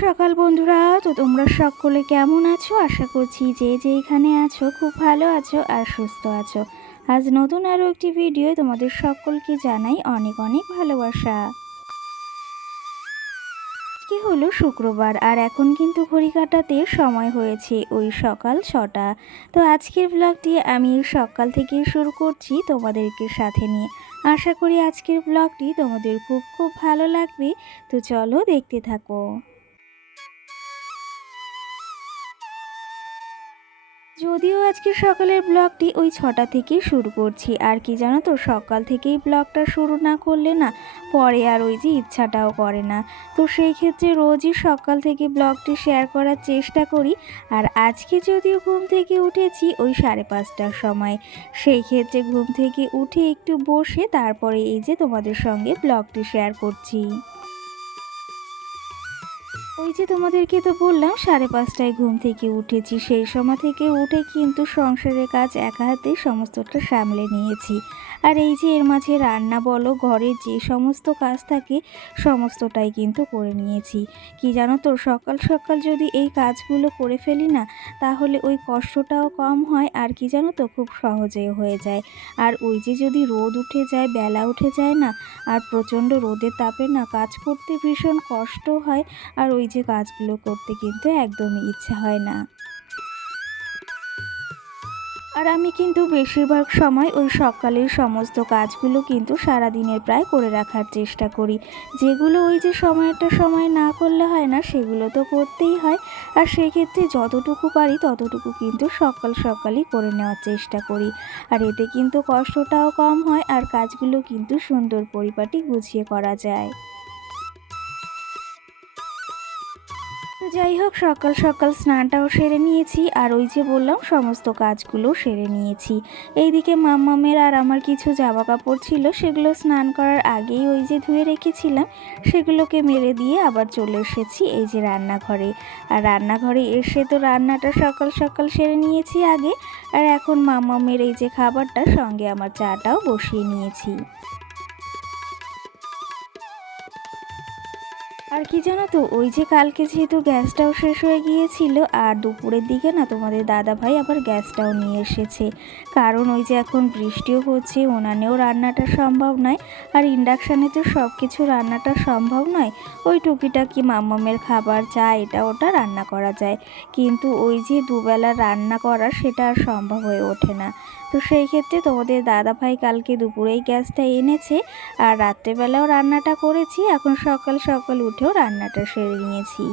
সকাল বন্ধুরা। তো তোমরা সকলে কেমন আছো? আশা করছি যে যেখানে আছো খুব ভালো আছো আর সুস্থ আছো। আজ নতুন আরও একটি ভিডিও তোমাদের সকলকে জানাই অনেক অনেক ভালোবাসা। আজকে হলো শুক্রবার আর এখন কিন্তু ঘড়ি কাটাতে সময় হয়েছে ওই সকাল 6টা। তো আজকের ব্লগটি আমি সকাল থেকে শুরু করছি তোমাদেরকে সাথে নিয়ে। আশা করি আজকের ব্লগটি তোমাদের খুব খুব ভালো লাগবে। তো চলো দেখতে থাকো। যদিও আজকে সকালের ব্লগটি ওই 6টা থেকেই শুরু করছি, আর কি জানো তো, সকাল থেকেই ব্লগটা শুরু না করলে না পরে আর ওই যে ইচ্ছাটাও করে না। তো সেই ক্ষেত্রে রোজই সকাল থেকে ব্লগটি শেয়ার করার চেষ্টা করি। আর আজকে যদিও ঘুম থেকে উঠেছি ওই 5:30টার সময়, সেই ক্ষেত্রে ঘুম থেকে উঠে একটু বসে তারপরে এই যে তোমাদের সঙ্গে ব্লগটি শেয়ার করছি। ওই যে তোমাদেরকে তো বললাম 5:30টায় ঘুম থেকে উঠেছি, সেই সময় থেকে উঠে কিন্তু সংসারের কাজ একা হাতেই সমস্তটা সামলে নিয়েছি। আর এই যে এর মাঝে রান্না বলো, ঘরের যে সমস্ত কাজ থাকে সমস্তটাই কিন্তু করে নিয়েছি। কি জানো তো, সকাল সকাল যদি এই কাজগুলো করে ফেলি না তাহলে ওই কষ্টটাও কম হয়, আর কি জানো তো, খুব সহজেই হয়ে যায়। আর ওই যে যদি রোদ উঠে যায়, বেলা উঠে যায় না, আর প্রচণ্ড রোদের তাপে না কাজ করতে ভীষণ কষ্ট হয়। আর ওই যে কাজগুলো করতে কিন্তু একদমই ইচ্ছা হয় না। আর আমি কিন্তু বেশিরভাগ সময় ওই সকালের সমস্ত কাজগুলো কিন্তু সারাদিনের প্রায় করে রাখার চেষ্টা করি। যেগুলো ওই যে সময় না করলে হয় না, সেগুলো তো করতেই হয়। আর সেক্ষেত্রে যতটুকু পারি ততটুকু কিন্তু সকালই করে নেওয়ার চেষ্টা করি। আর এতে কিন্তু কষ্টটাও কম হয় আর কাজগুলো কিন্তু সুন্দর পরিপাটি গুছিয়ে করা যায়। তো যাই হোক, সকাল সকাল স্নানটাও সেরে নিয়েছি আর ওই যে বললাম সমস্ত কাজগুলো সেরে নিয়েছি। এইদিকে মাম্মামের আর আমার কিছু জামা কাপড় ছিল, সেগুলো স্নান করার আগেই ওই যে ধুয়ে রেখেছিলাম, সেগুলোকে মেলে দিয়ে আবার চলে এসেছি এই যে রান্নাঘরে। আর রান্নাঘরে এসে তো রান্নাটা সকাল সকাল সেরে নিয়েছি আগে। আর এখন মাম্মামের এই যে খাবারটা, সঙ্গে আমার চাটাও বসিয়ে নিয়েছি। আর কি জানো তো, ওই যে কালকে যেহেতু গ্যাসটাও শেষ হয়ে গিয়েছিল, আর দুপুরের দিকে না তোমাদের দাদা ভাই আবার গ্যাসটাও নিয়ে এসেছে। কারণ ওই যে এখন বৃষ্টিও হচ্ছে, উনানেও রান্নাটা সম্ভব নয়, আর ইন্ডাকশানে তো সব কিছু রান্নাটা সম্ভব নয়। ওই টুকিটাকি মাম্মামের খাবার, চা, এটা ওটা রান্না করা যায়, কিন্তু ওই যে দুবেলা রান্না করা সেটা আর সম্ভব হয়ে ওঠে না। তো সেই ক্ষেত্রে তোমাদের দাদা ভাই কালকে দুপুরেই গ্যাসটা এনেছে, আর রাত্রেবেলাও রান্নাটা করেছি। এখন সকাল সকাল উঠেও রান্নাটা সেরে নিয়েছি।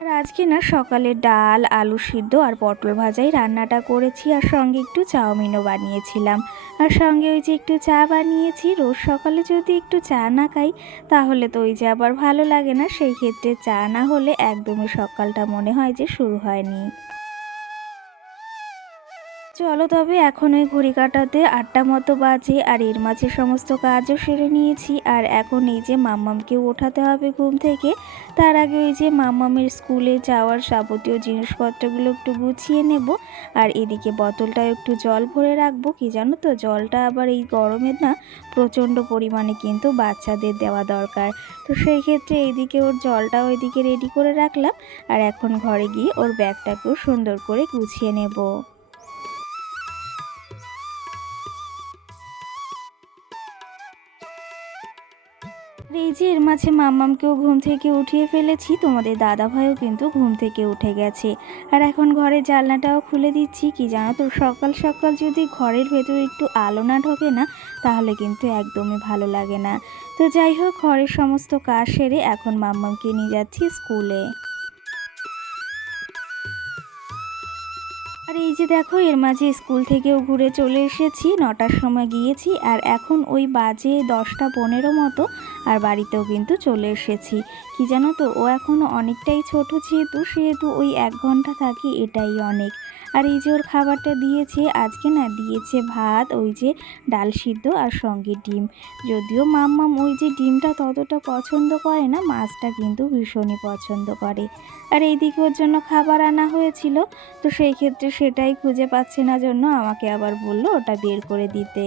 আর আজকে না সকালে ডাল, আলু সিদ্ধ আর পটল ভাজাই রান্নাটা করেছি, আর সঙ্গে একটু চাউমিনও বানিয়েছিলাম। আর সঙ্গে ওই যে একটু চা বানিয়েছি। রোজ সকালে যদি একটু চা না খাই তাহলে তো ওই যে আবার ভালো লাগে না, সেই ক্ষেত্রে চা না হলে একদমই সকালটা মনে হয় যে শুরু হয়নি। চলো তবে এখন ওই ঘড়ি কাটাতে 8টা মতো বাজে, আর এর মাঝে সমস্ত কাজও সেরে নিয়েছি। আর এখন এই যে মাম্মামকেও ওঠাতে হবে ঘুম থেকে। তার আগে ওই যে মাম্মামের স্কুলে যাওয়ার যাবতীয় জিনিসপত্রগুলো একটু গুছিয়ে নেব। আর এদিকে বোতলটায় একটু জল ভরে রাখবো। কি জানো তো, জলটা আবার এই গরমে না প্রচণ্ড পরিমাণে কিন্তু বাচ্চাদের দেওয়া দরকার। তো সেই ক্ষেত্রে এইদিকে ওর জলটাও ওইদিকে রেডি করে রাখলাম। আর এখন ঘরে গিয়ে ওর ব্যাগটাকেও সুন্দর করে গুছিয়ে নেব। এই যে এর মাঝে মাম্মামকেও ঘুম থেকে উঠিয়ে ফেলেছি, তোমাদের দাদাভাইও কিন্তু ঘুম থেকে উঠে গেছে। আর এখন ঘরের জানলাটাও খুলে দিচ্ছি। কি জানো তো, সকাল সকাল যদি ঘরের ভেতরে একটু আলো না ঢোকে না তাহলে কিন্তু একদমই ভালো লাগে না। তো যাই হোক, ঘরের সমস্ত কাজ সেরে এখন মাম্মামকে নিয়ে যাচ্ছি স্কুলে। আর এই যে দেখো, এর মাঝে স্কুল থেকেও ঘুরে চলে এসেছি, 9টার সময় গিয়েছি, আর এখন ওই বাজে 10টা 15 মতো। আর বাড়িতেও কিন্তু চলে এসেছি। কি জানো তো, ও এখনও অনেকটাই ছোট, সেহেতু ওই 1 ঘন্টা থাকি, এটাই অনেক। আর এই যে ওর খাবারটা দিয়েছে আজকে, না দিয়েছে ভাত, ওই যে ডাল সিদ্ধ আর সঙ্গে ডিম। যদিও মাম্মাম ওই যে ডিমটা ততটা পছন্দ করে না, মাছটা কিন্তু ভীষণই পছন্দ করে। আর এইদিকে ওর জন্য খাবার আনা হয়েছিল, তো সেই ক্ষেত্রে সেটাই খুঁজে পাচ্ছি না জন্য আমাকে আবার বলল ওটা বের করে দিতে।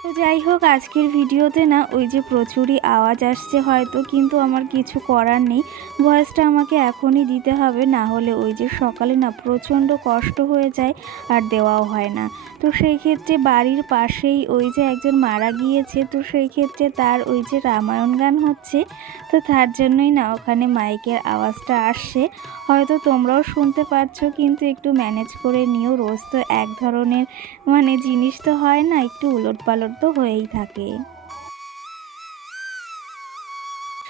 তো যাই হোক, আজকের ভিডিওতে না ওই যে প্রচুরই আওয়াজ আসছে হয়তো, কিন্তু আমার কিছু করার নেই, ভয়েসটা আমাকে এখনই দিতে হবে, না হলে ওই যে সকালে না প্রচণ্ড কষ্ট হয়ে যায় আর দেওয়াও হয় না। তো সেই ক্ষেত্রে বাড়ির পাশেই ওই যে একজন মারা গিয়েছে, তো সেই ক্ষেত্রে তার ওই যে রামায়ণ গান হচ্ছে, তো তার জন্যই না ওখানে মাইকের আওয়াজটা আসছে। হয়তো তোমরাও শুনতে পারছো, কিন্তু একটু ম্যানেজ করে নিও, রোজ তো এক ধরনের জিনিস তো হয় না, একটু উলটপালট তো হয়েই থাকে।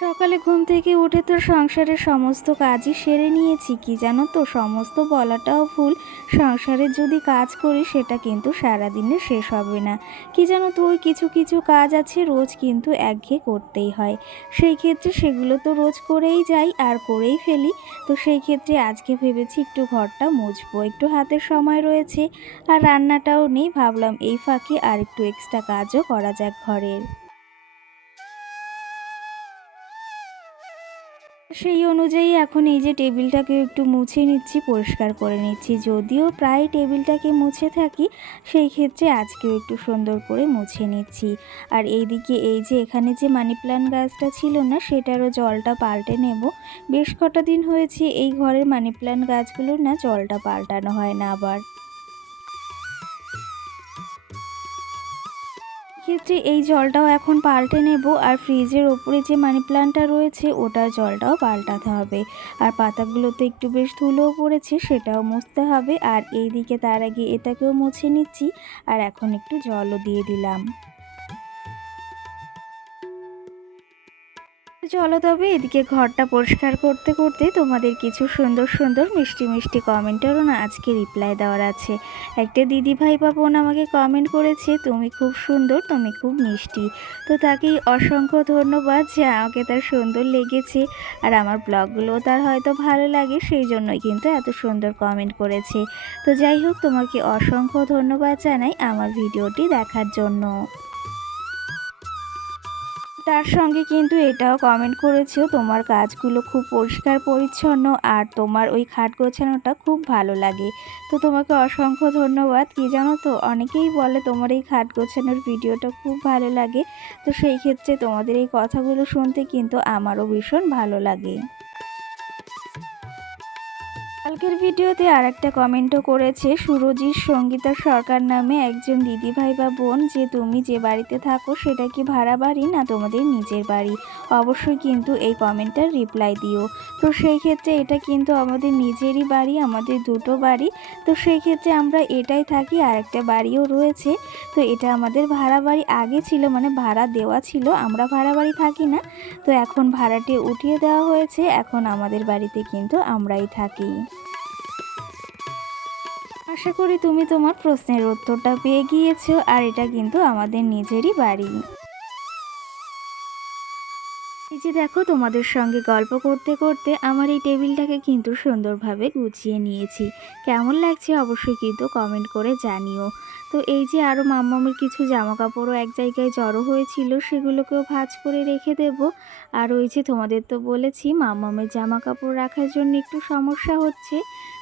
সকালে ঘুম থেকে উঠে তো সংসারের সমস্ত কাজই সেরে নিয়েছি, কি জানো তো, সমস্ত বলাটাও ভুল, সংসারে যদি কাজ করি সেটা কিন্তু সারাদিনে শেষ হবে না। কি জানো তো, ওই কিছু কিছু কাজ আছে রোজ কিন্তু একঘেয়ে করতেই হয়, সেই ক্ষেত্রে সেগুলো তো রোজ করেই যাই আর করেই ফেলি। তো সেই ক্ষেত্রে আজকে ভেবেছি একটু ঘরটা মুছবো, একটু হাতের সময় রয়েছে আর রান্নাটাও নেই, ভাবলাম এই ফাঁকে আর একটু এক্সট্রা কাজও করা যাক ঘরের। সেই অনুযায়ী এখন এই যে টেবিলটাকে একটু মুছে নিচ্ছি, পরিষ্কার করে নিচ্ছি, যদিও প্রায় টেবিলটাকে মুছে থাকি, সেই ক্ষেত্রে আজকেও একটু সুন্দর করে মুছে নিচ্ছি। আর এইদিকে এই যে এখানে যে মানি প্ল্যান্ট গাছটা ছিল না, সেটারও জলটা পাল্টে নেব। বেশ কটা দিন হয়েছে এই ঘরের মানি প্ল্যান্ট গাছগুলোর না জলটা পাল্টানো হয় না আবার। ক্ষেত্রে এই জলটাও এখন পাল্টে নেব, আর ফ্রিজের ওপরে যে মানি প্ল্যান্টটা রয়েছে ওটার জলটাও পাল্টাতে হবে। আর পাতাগুলোতে একটু বেশ ধুলোও পড়েছে, সেটাও মুছতে হবে। আর এই দিকে তার আগে এটাকেও মুছে নিচ্ছি, আর এখন একটু জলও দিয়ে দিলাম। চলো তবে এদিকে ঘরটা পরিষ্কার করতে করতে তোমাদের কিছু সুন্দর সুন্দর মিষ্টি মিষ্টি কমেন্টেরও না আজকে রিপ্লাই দেওয়ার আছে। একটা দিদি ভাই বা বোন আমাকে কমেন্ট করেছে, তুমি খুব সুন্দর, তুমি খুব মিষ্টি। তো তাকেই অসংখ্য ধন্যবাদ যে আমাকে তার সুন্দর লেগেছে, আর আমার ব্লগগুলোও তার হয়তো ভালো লাগে, সেই জন্যই কিন্তু এত সুন্দর কমেন্ট করেছে। তো যাই হোক, তোমাকে অসংখ্য ধন্যবাদ জানাই আমার ভিডিওটি দেখার জন্য। তার সঙ্গে কিন্তু এটাও কমেন্ট করেছো, তোমার কাজগুলো খুব পরিষ্কার পরিচ্ছন্ন আর তোমার ওই খাট গোছানোটা খুব ভালো লাগে। তো তোমাকে অসংখ্য ধন্যবাদ। কি জানো তো, অনেকেই বলে তোমার এই খাট গোছানোর ভিডিওটা খুব ভালো লাগে, তো সেই ক্ষেত্রে তোমাদের এই কথাগুলো শুনতে কিন্তু আমারও ভীষণ ভালো লাগে। কালকের ভিডিওতে আর একটা কমেন্টও করেছে সুরজিৎ সঙ্গীতা সরকার নামে একজন দিদিভাই বা বোন, যে তুমি যে বাড়িতে থাকো সেটা কি ভাড়া বাড়ি না তোমাদের নিজের বাড়ি, অবশ্যই কিন্তু এই কমেন্টটার রিপ্লাই দিও। তো সেই ক্ষেত্রে এটা কিন্তু আমাদের নিজেরই বাড়ি, আমাদের দুটো বাড়ি। তো সেই ক্ষেত্রে আমরা এটাই থাকি, আর একটা বাড়িও রয়েছে। তো এটা আমাদের ভাড়া বাড়ি আগে ছিল, ভাড়া দেওয়া ছিল, আমরা ভাড়া বাড়ি থাকি না। তো এখন ভাড়াটি উঠিয়ে দেওয়া হয়েছে, এখন আমাদের বাড়িতে কিন্তু আমরাই থাকি। আশা করি তুমি তোমার প্রশ্নের উত্তরটা পেয়ে গিয়েছো, আর এটা কিন্তু আমাদের নিজেরই বাড়ি। এই যে দেখো, তোমাদের সঙ্গে গল্প করতে করতে আমার এই টেবিলটাকে কিন্তু সুন্দরভাবে গুছিয়ে নিয়েছি। কেমন লাগছে অবশ্যই কিন্তু কমেন্ট করে জানিও। তো এই যে আরও মাম্মামের কিছু জামা কাপড়ও এক জায়গায় জড়ো হয়েছিল, সেগুলোকেও ভাঁজ করে রেখে দেব। আর ওই যে তোমাদের তো বলেছি মাম্মামের জামা কাপড় রাখার জন্য একটু সমস্যা হচ্ছে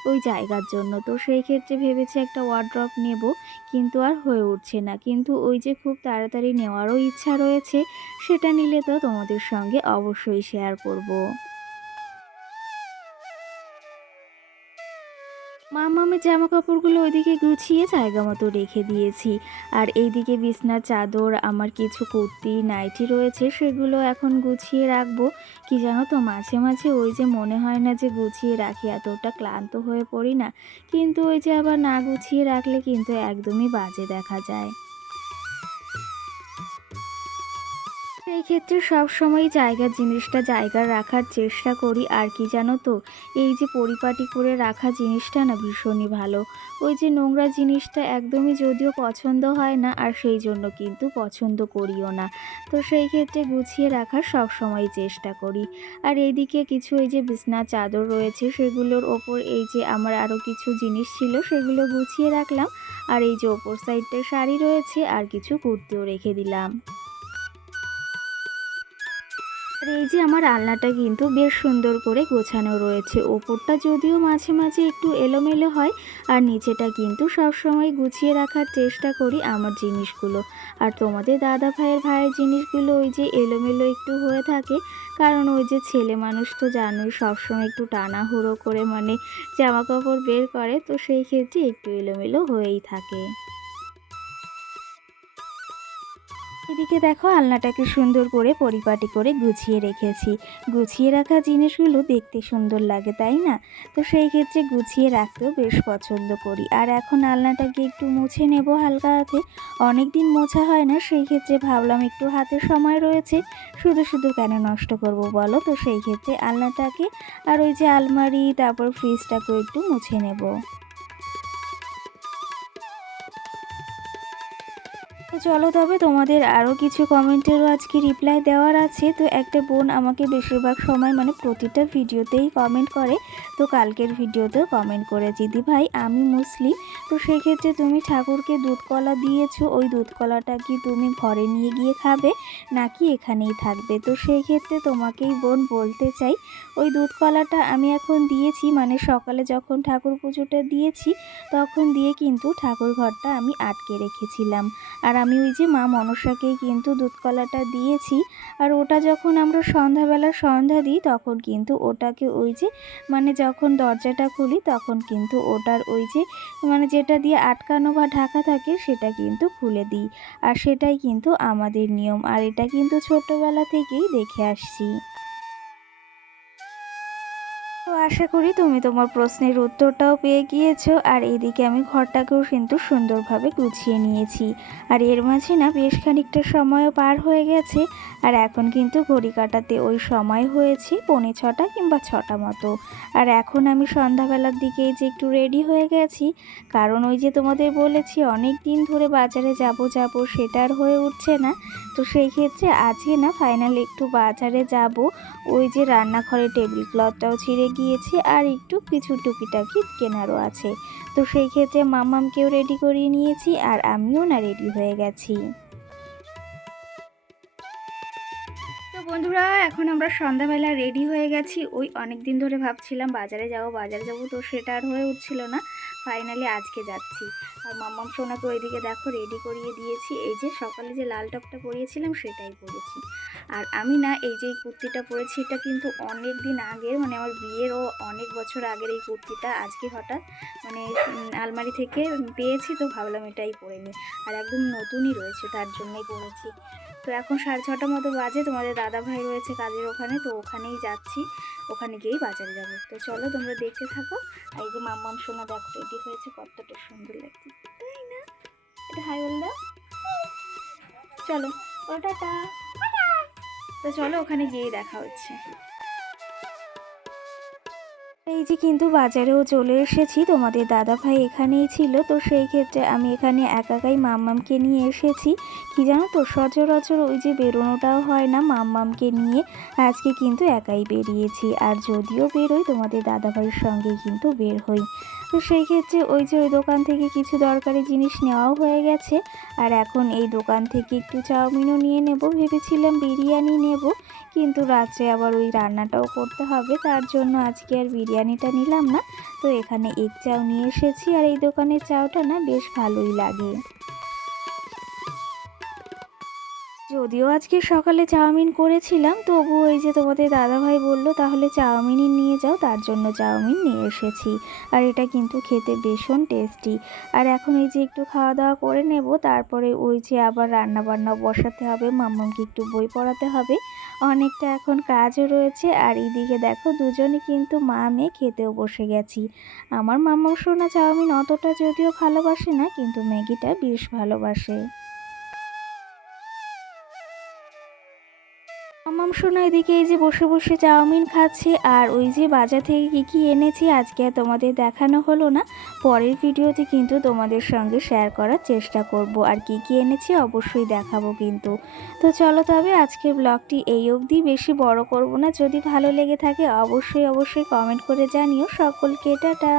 ওই জায়গার জন্য, তো সেই ক্ষেত্রে ভেবেছি একটা ওয়ার্ড্রপ নেব, কিন্তু আর হয়ে উঠছে না। কিন্তু ওই যে খুব তাড়াতাড়ি নেওয়ারও ইচ্ছা রয়েছে, সেটা নিলে তো তোমাদের সঙ্গে অবশ্যই শেয়ার করব। মামামের জামা কাপড়গুলো ওইদিকে গুছিয়ে জায়গা মতো রেখে দিয়েছি। আর এইদিকে বিছনার চাদর, আমার কিছু কুর্তি নাইটি রয়েছে, সেগুলো এখন গুছিয়ে রাখবো। কি জানো তো, মাঝে মাঝে ওই যে মনে হয় না যে গুছিয়ে রাখি, এতটা ক্লান্ত হয়ে পড়ি না, কিন্তু ওই যে আবার না গুছিয়ে রাখলে কিন্তু একদমই বাজে দেখা যায়। এই ক্ষেত্রে সবসময় জায়গার জিনিসটা জায়গায় রাখার চেষ্টা করি। আর কি জানো তো, এই যে পরিপাটি করে রাখা জিনিসটা না ভীষণই ভালো। ওই যে নোংরা জিনিসটা একদমই যদিও পছন্দ হয় না, আর সেই জন্য কিন্তু পছন্দ করিও না। তো সেই ক্ষেত্রে গুছিয়ে রাখার সবসময় চেষ্টা করি। আর এইদিকে কিছু এই যে বিছনার চাদর রয়েছে, সেগুলোর ওপর এই যে আমার আরও কিছু জিনিস ছিল, সেগুলো গুছিয়ে রাখলাম। আর এই যে ওপর সাইডটায় শাড়ি রয়েছে, আর কিছু কুর্তিও রেখে দিলাম। আর এই যে আমার আলনাটা কিন্তু বেশ সুন্দর করে গোছানো রয়েছে। ওপরটা যদিও মাঝে মাঝে একটু এলোমেলো হয়, আর নিচেটা কিন্তু সবসময় গুছিয়ে রাখার চেষ্টা করি আমার জিনিসগুলো। আর তোমাদের দাদা ভাইয়ের জিনিসগুলো ওই যে এলোমেলো একটু হয়ে থাকে, কারণ ওই যে ছেলে মানুষ তো জানোই সবসময় একটু টানাহুড়ো করে মানে জামা কাপড় বের করে, তো সেই ক্ষেত্রে একটু এলোমেলো হয়েই থাকে। এদিকে দেখো আলনাটাকে সুন্দর করে পরিপাটি করে গুছিয়ে রেখেছি। গুছিয়ে রাখা জিনিসগুলো দেখতে সুন্দর লাগে, তাই না? তো সেই ক্ষেত্রে গুছিয়ে রাখতেও বেশ পছন্দ করি। আর এখন আলনাটাকে একটু মুছে নেব হালকা হাতে। অনেক দিন মোছা হয় না, সেই ক্ষেত্রে ভাবলাম একটু হাতে সময় রয়েছে, শুধু শুধু কেন নষ্ট করব বলো। তো সেই ক্ষেত্রে আলনাটাকে আর ওই যে আলমারি, তারপর ফ্রিজটাকেও একটু মুছে নেব। তো চলো তবে তোমাদের আরও কিছু কমেন্টেরও আজকে রিপ্লাই দেওয়ার আছে। তো একটা বোন আমাকে বেশিরভাগ সময় মানে প্রতিটা ভিডিওতেই কমেন্ট করে, তো কালকের ভিডিওতেও কমেন্ট করে, দিদি ভাই আমি মুসলিম, তো সেক্ষেত্রে তুমি ঠাকুরকে দুধ কলা দিয়েছো, ওই দুধ কলাটা কি তুমি ঘরে নিয়ে গিয়ে খাবে নাকি এখানেই থাকবে? তো সেই ক্ষেত্রে তোমাকেই বোন বলতে চাই, ওই দুধ কলাটা আমি এখন দিয়েছি মানে সকালে যখন ঠাকুর পুজোটা দিয়েছি তখন দিয়ে কিন্তু ঠাকুর ঘরটা আমি আটকে রেখেছিলাম। আর আমি ওই যে মা মনসাকেই কিন্তু দুধকলাটা দিয়েছি। আর ওটা যখন আমরা সন্ধ্যাবেলা সন্ধ্যা দিই তখন কিন্তু ওটাকে ওই যে মানে যখন দরজাটা খুলি তখন কিন্তু ওটার ওই যে মানে যেটা দিয়ে আটকানো বা ঢাকা থাকে সেটা কিন্তু খুলে দিই। আর সেটাই কিন্তু আমাদের নিয়ম, আর এটা কিন্তু ছোট্টবেলা থেকেই দেখে আসছি। তো আশা করি তুমি তোমার প্রশ্নের উত্তরটাও পেয়ে গিয়েছো। আর এইদিকে আমি ঘরটাকেও কিন্তু সুন্দরভাবে গুছিয়ে নিয়েছি। আর এর মাঝে না বেশ খানিকটা সময়ও পার হয়ে গেছে। আর এখন কিন্তু ঘড়ি কাটাতে ওই সময় হয়েছে 6:45 কিংবা 6টা মতো। আর এখন আমি সন্ধ্যাবেলার দিকে যে একটু রেডি হয়ে গেছি, কারণ ওই যে তোমাদের বলেছি অনেক দিন ধরে বাজারে যাব সেটা আর হয়ে উঠছে না। তো সেই ক্ষেত্রে আজকে না ফাইনালি একটু বাজারে যাব। ওই যে রান্নাঘরে টেবিল ক্লথটাও ছিঁড়ে গিয়েছে, আর একটু কিছু টুকিটাকি কেনারও আছে। তো সেই ক্ষেত্রে মাম্মামকেও রেডি করিয়ে নিয়েছি, আর আমিও না রেডি হয়ে গেছি। তো বন্ধুরা এখন আমরা সন্ধ্যাবেলা রেডি হয়ে গেছি। ওই অনেক দিন ধরে ভাবছিলাম বাজারে যাব, তো সেটা আর হয়ে উঠছিল না। ফাইনালি আজকে যাচ্ছি। আর মাম্মাম সোনাকে ওইদিকে দেখো রেডি করিয়ে দিয়েছি। এই যে সকালে যে লাল টপটা পরিয়েছিলাম সেটাই পরেছি। আর আমি না এই যে এই কুর্তিটা পরেছি, এটা কিন্তু অনেক দিন আগের, মানে আমার বিয়েরও অনেক বছর আগের এই কুর্তিটা। আজকে হঠাৎ মানে আলমারি থেকে পেয়েছি, তো ভাবলাম এটাই পরে নিই। আর একদম নতুনই রয়েছে, তার জন্যই পরেছি। তো এখন 6:30 মতো বাজে, তোমাদের দাদা ভাই রয়েছে কাজের ওখানে, তো ওখানেই যাচ্ছি। ওখানে গিয়েই বাজারে যাব। তো চলো তোমরা দেখতে থাকো। আর এই যে মাম্মাম সোনা দেখো রেডি হয়েছে, কতটা সুন্দর লাগছে, তাই না? এটা হাই বল দাও। চলো টাটা। তো চলো ওখানে গিয়েই দেখা হচ্ছে। এই যে কিন্তু বাজারেও চলে এসেছি, তোমাদের দাদা ভাই এখানেই ছিল, তো সেই ক্ষেত্রে আমি এখানে একাই মাম্মামকে নিয়ে এসেছি। কি জানো তো সচরাচর ওই যে বেরোনোটাও হয় না মাম্মামকে নিয়ে, আজকে কিন্তু একাই বেরিয়েছি। আর যদিও বেরোই তোমাদের দাদা ভাইয়ের সঙ্গে কিন্তু বের হই। তো সেই ক্ষেত্রে ওই যে ওই দোকান থেকে কিছু দরকারি জিনিস নেওয়াও হয়ে গেছে। আর এখন এই দোকান থেকে একটু চাউমিনও নিয়ে নেব, ভেবেছিলাম বিরিয়ানি নেব, কিন্তু রাত্রে আবার ওই রান্নাটাও করতে হবে, তার জন্য আজকে আর বিরিয়ানিটা নিলাম না। তো এখানে এগ চাও নিয়ে এসেছি, আর এই দোকানের চাউটা না বেশ ভালোই লাগে। যদিও আজকে সকালে চাউমিন করেছিলাম, তবু ওই যে তোমাদের দাদাভাই বললো তাহলে চাউমিনই নিয়ে যাও, তার জন্য চাউমিন নিয়ে এসেছি। আর এটা কিন্তু খেতে ভীষণ টেস্টি। আর এখন এই যে একটু খাওয়া দাওয়া করে নেব, তারপরে ওই যে আবার রান্না বান্না বসাতে হবে, মাম্মামকে একটু বই পড়াতে হবে, অনেকটা এখন কাজও রয়েছে। আর এইদিকে দেখো দুজনে কিন্তু মা মেয়ে খেতেও বসে গেছি। আমার মাম্মাম সোনা চাউমিন অতটা যদিও ভালোবাসে না, কিন্তু ম্যাগিটা বেশ ভালোবাসে। মাম্মাম সোনা এদিকে এই যে বসে বসে চাউমিন খাচ্ছে। আর ওই যে বাজার থেকে কী এনেছি আজকে আর তোমাদের দেখানো হলো না, পরের ভিডিওতে কিন্তু তোমাদের সঙ্গে শেয়ার করার চেষ্টা করব। আর কী এনেছি অবশ্যই দেখাবো কিন্তু। তো চলো তবে আজকের ব্লগটি এই অবধি, বেশি বড় করব না। যদি ভালো লেগে থাকে অবশ্যই কমেন্ট করে জানিও। সকলকে টাটা।